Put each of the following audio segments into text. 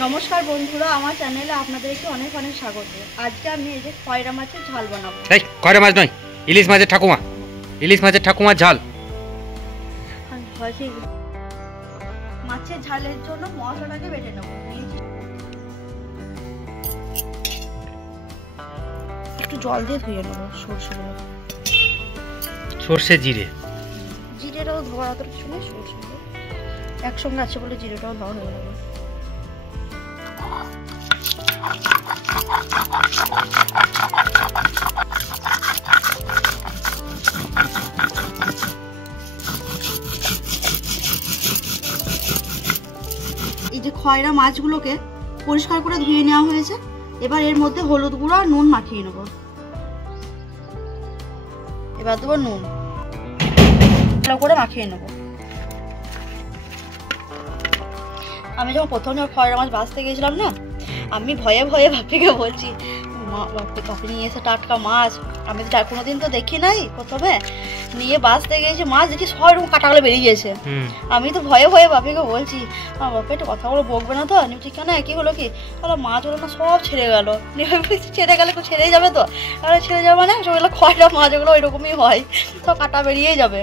নমস্কার বন্ধুরা, আমার চ্যানেলে আপনাদেরকে অনেক অনেক স্বাগত। আজকে আমি এই যে খয়রা মাছের ঝাল বানাবো। এই খয়রা মাছ নয়, ইলিশ মাছের ঠাকুমা, ইলিশ মাছের ঠাকুমার ঝাল। মাছের ঝালের জন্য মশলাটাকে বেটে নেব। একটু জল দিয়ে ধুয়ে নেবো সরষেগুলো, সর্ষে জিরে, জিরেটাও ধোয়া অত কিছু নেই, সরষেগুলো একসঙ্গে আছে বলে জিরেটাও ধোয়া হয়ে যাবে। এই যে খয়রা মাছগুলোকে পরিষ্কার করে ধুয়ে নেওয়া হয়েছে। এবার এর মধ্যে হলুদ গুঁড়ো আর নুন মাখিয়ে নেব। এবার দেবো নুন, ভালো করে মাখিয়ে নেব। আমি যখন প্রথমে খয়রা মাছ বাছতে গেছিলাম না, আমি ভয়ে ভয়ে বাপিকে বলছি, বাপি নিয়ে এসে টাটকা মাছ, আমি তো কোনোদিন তো দেখি নাই। প্রথমে নিয়ে বাছতে গেছি, মাছ দেখি সব এরকম কাটাগুলো বেরিয়ে গেছে। আমি তো ভয়ে ভয়ে বাপিকে বলছি, বাপি একটু কথাগুলো বকবে না তো? আমি বলছি কেন, কি হলো কি? তাহলে মাছগুলো না সব ছেড়ে গেল। ছেড়ে গেলে ছেড়েই যাবে তো, আর ছেড়ে যাবে মানে সেগুলো খয়রা মাছগুলো ওইরকমই হয়, সব কাটা বেরিয়েই যাবে।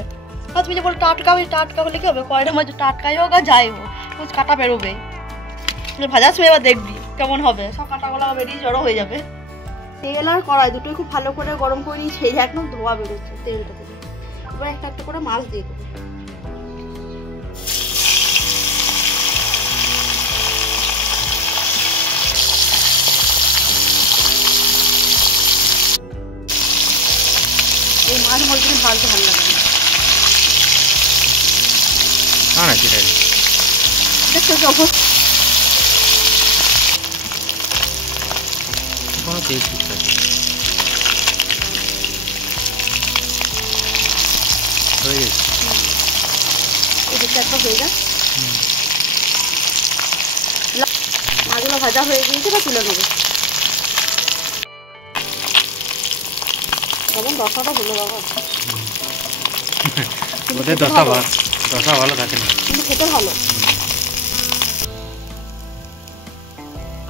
আর তুমি যে বলো টাটকা, টাটকা হলে কি হবে? খয়রা মাছ টাটকাই হোক আর যাই হোক, কাটা বেরোবে। ভাজার সময় এবার দেখবি কেমন হবে, সব কাঁটাগুলো বেরিয়ে জড়ো হয়ে যাবে। তেল আর কড়াই দুটোই খুব ভালো করে গরম করে নিয়েছি, একদম ধোয়া বেরোচ্ছে তেলটা থেকে। এবার একটা একটা করে মাছ দিয়ে দেবো। এই মাছ মধ্যে ভাজতে ভালো লাগে না। দেখছো যখন মাছগুলো ভাজা হয়ে গিয়েছে, বা তুলে নেবো। তখন রসাটা ভুলে যাবো, রসা ভালো থাকে না, কিন্তু খেতে ভালো।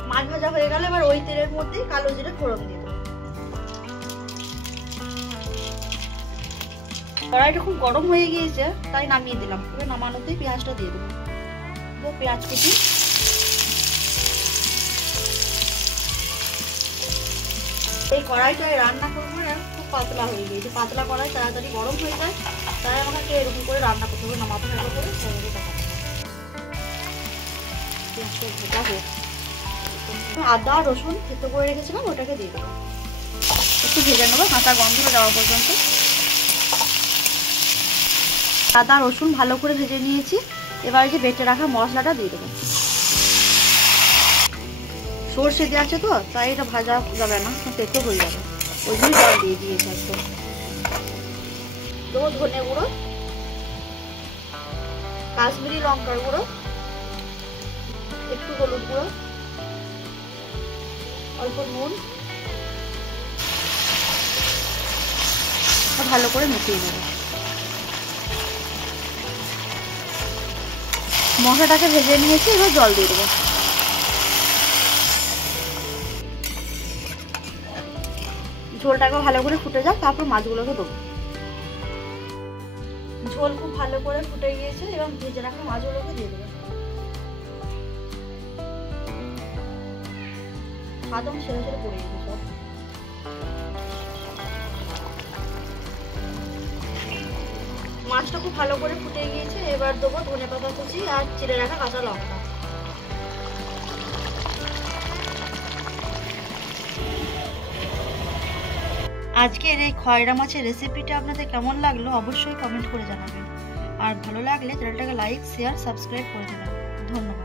মাছ ভাজা হয়ে গেলে এবার ওই তেলের মধ্যেই কালো জিরে ফোড়ন দিয়ে দেবো। কড়াইটা খুব গরম হয়ে গিয়েছে, তাই নামিয়ে দিলাম। এবার নামানোতেই পেঁয়াজটা দিয়ে দেবো। পেঁয়াজ কুচি, এই কড়াইটায় রান্না করবো না, খুব পাতলা হয়ে গিয়েছে। পাতলা কড়াই তাড়াতাড়ি গরম হয়ে যায়, তাই আমাকে এরকম করে রান্না করতে হবে। নামাতে ভালো করে পেঁয়াজটা ভেজা হোক। আদা রসুন থেতো করে রেখেছিলাম, ওটাকে দিয়ে দেবো। একটু ভেজে নেবো কাঁচা গন্ধটা যাওয়া পর্যন্ত। আদা রসুন ভালো করে ভেজে নিয়েছি। এবার যে বেটে রাখা মশলাটা দিয়ে দেবো। সর্ষে দিয়ে আছে তো, তাই এটা ভাজা যাবে না, পেটে হয়ে যাবে, ওই জন্য জল দিয়ে দিয়েছি একদম। দেবো ধনে গুঁড়ো, কাশ্মীরি লঙ্কার গুঁড়ো, একটু হলুদ গুঁড়ো, অল্প নুন, ভালো করে মিশিয়ে নেব। মশলাটাকে ভেজে নিয়েছি, এবার জল দিয়ে দেবো। ঝোলটাকে ভালো করে ফুটে যাক, তারপর মাছগুলোকে দেবো। ঝোল খুব ভালো করে ফুটে গিয়েছে, এবং ভেজে রাখা মাছগুলোকে দিয়ে দেবো। আদম ছেড়ে ছেড়ে পড়ে গেছে সব। মাছটা খুব ভালো করে ফুটে গিয়েছে, এবার দেবো ধনে পাতা কুচি আর চিড়ে রাখা কাঁচা লঙ্কা। আজকের এই খয়রা মাছের রেসিপিটা আপনাদের কেমন লাগলো অবশ্যই কমেন্ট করে জানাবেন। আর ভালো লাগলে চ্যানেলটাকে লাইক, শেয়ার, সাবস্ক্রাইব করে দেবেন। ধন্যবাদ।